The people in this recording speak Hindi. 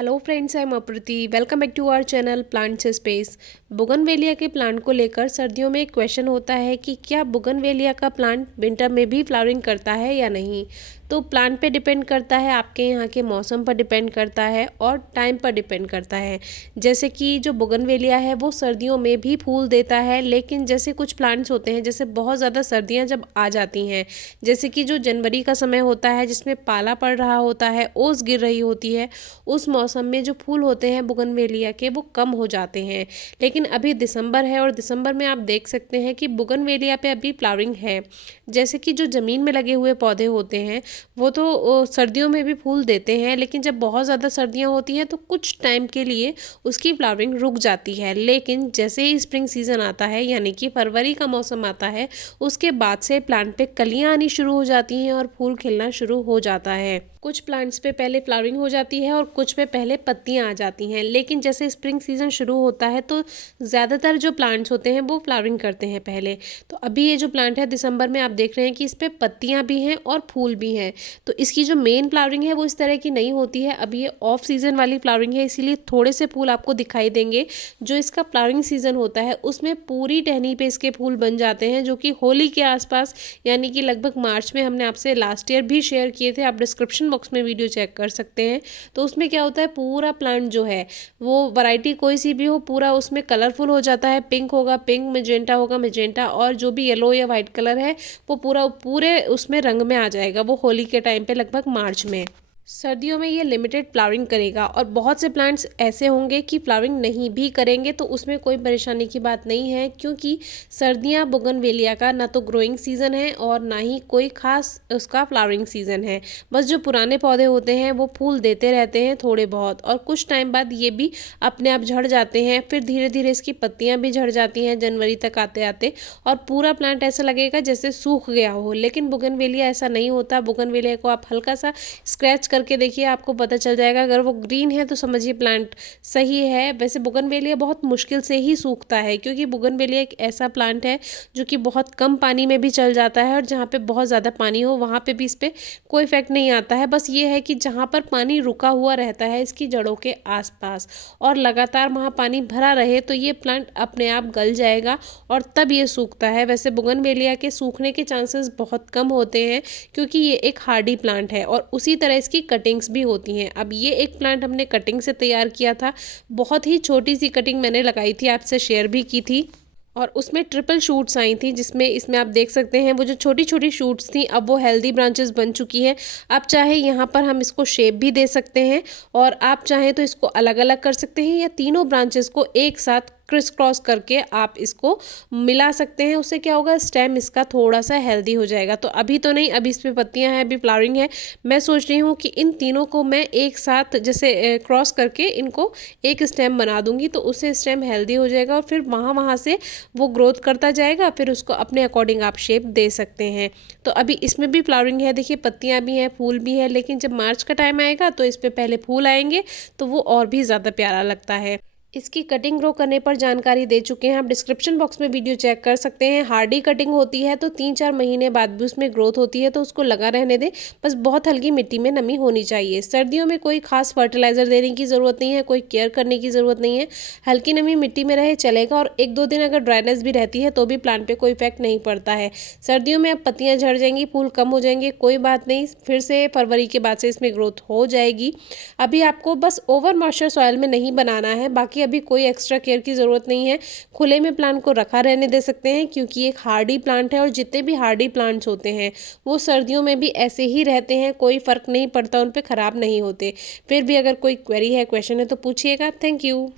Hello friends, I am Aprati. Welcome back to our channel plants space. Bougainvillea के प्लांट को लेकर सर्दियों में एक क्वेश्चन होता है कि क्या बोगनवेलिया का प्लांट विंटर में भी फ्लावरिंग करता है या नहीं। तो प्लांट पे डिपेंड करता है, आपके यहाँ के मौसम पर डिपेंड करता है और टाइम पर डिपेंड करता है। जैसे कि जो बोगनवेलिया है वो सर्दियों में भी फूल देता है, लेकिन जैसे कुछ प्लांट्स होते हैं, जैसे बहुत ज़्यादा सर्दियाँ जब आ जाती हैं, जैसे कि जो जनवरी का समय होता है जिसमें पाला पड़ रहा होता है, ओस गिर रही होती है, उस मौसम में जो फूल होते हैं बोगनवेलिया के वो कम हो जाते हैं। लेकिन अभी दिसंबर है और दिसंबर में आप देख सकते हैं कि बोगनवेलिया पे अभी फ्लावरिंग है। जैसे कि जो ज़मीन में लगे हुए पौधे होते हैं वो तो सर्दियों में भी फूल देते हैं, लेकिन जब बहुत ज़्यादा सर्दियाँ होती हैं तो कुछ टाइम के लिए उसकी फ्लावरिंग रुक जाती है। लेकिन जैसे ही स्प्रिंग सीज़न आता है, यानी कि फरवरी का मौसम आता है, उसके बाद से प्लांट पे कलियाँ आनी शुरू हो जाती हैं और फूल खिलना शुरू हो जाता है। कुछ प्लांट्स पे पहले फ्लावरिंग हो जाती है और कुछ पे पहले पत्तियां आ जाती हैं। लेकिन जैसे स्प्रिंग सीजन शुरू होता है तो ज़्यादातर जो प्लांट्स होते हैं वो फ्लावरिंग करते हैं पहले। तो अभी ये जो प्लांट है दिसंबर में आप देख रहे हैं कि इस पे पत्तियां भी हैं और फूल भी हैं। तो इसकी जो मेन फ्लावरिंग है वो इस तरह की नहीं होती है। अभी ये ऑफ सीज़न वाली फ्लावरिंग है, इसीलिए थोड़े से फूल आपको दिखाई देंगे। जो इसका फ्लावरिंग सीजन होता है उसमें पूरी टहनी पे इसके फूल बन जाते हैं, जो कि होली के आसपास, यानी कि लगभग मार्च में हमने आपसे लास्ट ईयर भी शेयर किए थे। आप डिस्क्रिप्शन बॉक्स में वीडियो चेक कर सकते हैं। तो उसमें क्या होता है, पूरा प्लांट जो है वो वैरायटी कोई सी भी हो, पूरा उसमें कलरफुल हो जाता है। पिंक होगा पिंक, मैजेंटा होगा मैजेंटा, और जो भी येलो या वाइट कलर है वो पूरे उसमें रंग में आ जाएगा। वो होली के टाइम पे लगभग मार्च में। सर्दियों में ये लिमिटेड फ्लावरिंग करेगा और बहुत से प्लांट्स ऐसे होंगे कि फ्लावरिंग नहीं भी करेंगे, तो उसमें कोई परेशानी की बात नहीं है, क्योंकि सर्दियां बोगनवेलिया का ना तो ग्रोइंग सीज़न है और ना ही कोई ख़ास उसका फ्लावरिंग सीज़न है। बस जो पुराने पौधे होते हैं वो फूल देते रहते हैं थोड़े बहुत, और कुछ टाइम बाद ये भी अपने आप झड़ जाते हैं। फिर धीरे धीरे इसकी पत्तियाँ भी झड़ जाती हैं जनवरी तक आते आते, और पूरा प्लांट ऐसा लगेगा जैसे सूख गया हो। लेकिन बोगनवेलिया ऐसा नहीं होता। बोगनवेलिया को आप हल्का सा स्क्रैच करके देखिए, आपको पता चल जाएगा। अगर वो ग्रीन है तो समझिए प्लांट सही है। वैसे बोगनवेलिया बहुत मुश्किल से ही सूखता है, क्योंकि बोगनवेलिया एक ऐसा प्लांट है जो कि बहुत कम पानी में भी चल जाता है, और जहाँ पे बहुत ज़्यादा पानी हो वहाँ पे भी इस पर कोई इफेक्ट नहीं आता है। बस ये है कि जहाँ पर पानी रुका हुआ रहता है इसकी जड़ों के आसपास और लगातार वहाँ पानी भरा रहे, तो ये प्लांट अपने आप गल जाएगा और तब ये सूखता है। वैसे बोगनवेलिया के सूखने के चांसेस बहुत कम होते हैं, क्योंकि ये एक हार्डी प्लांट है और उसी तरह इसकी कटिंग्स भी होती हैं। अब ये एक प्लांट हमने कटिंग से तैयार किया था। बहुत ही छोटी सी कटिंग मैंने लगाई थी, आपसे शेयर भी की थी, और उसमें ट्रिपल शूट्स आई थी। जिसमें इसमें आप देख सकते हैं वो जो छोटी छोटी शूट्स थी अब वो हेल्दी ब्रांचेस बन चुकी है। आप चाहे यहाँ पर हम इसको शेप भी दे सकते हैं, और आप चाहें तो इसको अलग अलग कर सकते हैं, या तीनों ब्रांचेस को एक साथ क्रिस क्रॉस करके आप इसको मिला सकते हैं। उससे क्या होगा, स्टेम इसका थोड़ा सा हेल्दी हो जाएगा। तो अभी तो नहीं, अभी इस पर पत्तियां हैं, अभी फ्लावरिंग है। मैं सोच रही हूँ कि इन तीनों को मैं एक साथ जैसे क्रॉस करके इनको एक स्टेम बना दूंगी, तो उससे स्टेम हेल्दी हो जाएगा और फिर वहाँ से वो ग्रोथ करता जाएगा। फिर उसको अपने अकॉर्डिंग आप शेप दे सकते हैं। तो अभी इसमें भी फ्लावरिंग है, देखिए पत्तियां भी हैं, फूल भी है। लेकिन जब मार्च का टाइम आएगा तो इस पर पहले फूल आएंगे, तो वो और भी ज़्यादा प्यारा लगता है। इसकी कटिंग ग्रो करने पर जानकारी दे चुके हैं, आप डिस्क्रिप्शन बॉक्स में वीडियो चेक कर सकते हैं। हार्डी कटिंग होती है तो 3-4 महीने बाद भी उसमें ग्रोथ होती है, तो उसको लगा रहने दें। बस बहुत हल्की मिट्टी में नमी होनी चाहिए। सर्दियों में कोई खास फर्टिलाइजर देने की ज़रूरत नहीं है, कोई केयर करने की ज़रूरत नहीं है। हल्की नमी मिट्टी में रहे चलेगा, और 1-2 दिन अगर ड्राइनेस भी रहती है तो भी प्लांट पे कोई इफेक्ट नहीं पड़ता है। सर्दियों में अब पत्तियाँ झड़ जाएंगी, फूल कम हो जाएंगे, कोई बात नहीं, फिर से फरवरी के बाद से इसमें ग्रोथ हो जाएगी। अभी आपको बस ओवर मॉइस्चर सॉइल में नहीं बनाना है, बाकी अभी कोई एक्स्ट्रा केयर की ज़रूरत नहीं है। खुले में प्लांट को रखा रहने दे सकते हैं, क्योंकि एक हार्डी प्लांट है, और जितने भी हार्डी प्लांट्स होते हैं वो सर्दियों में भी ऐसे ही रहते हैं, कोई फ़र्क नहीं पड़ता, उन पे ख़राब नहीं होते। फिर भी अगर कोई क्वेरी है, क्वेश्चन है तो पूछिएगा। Thank you.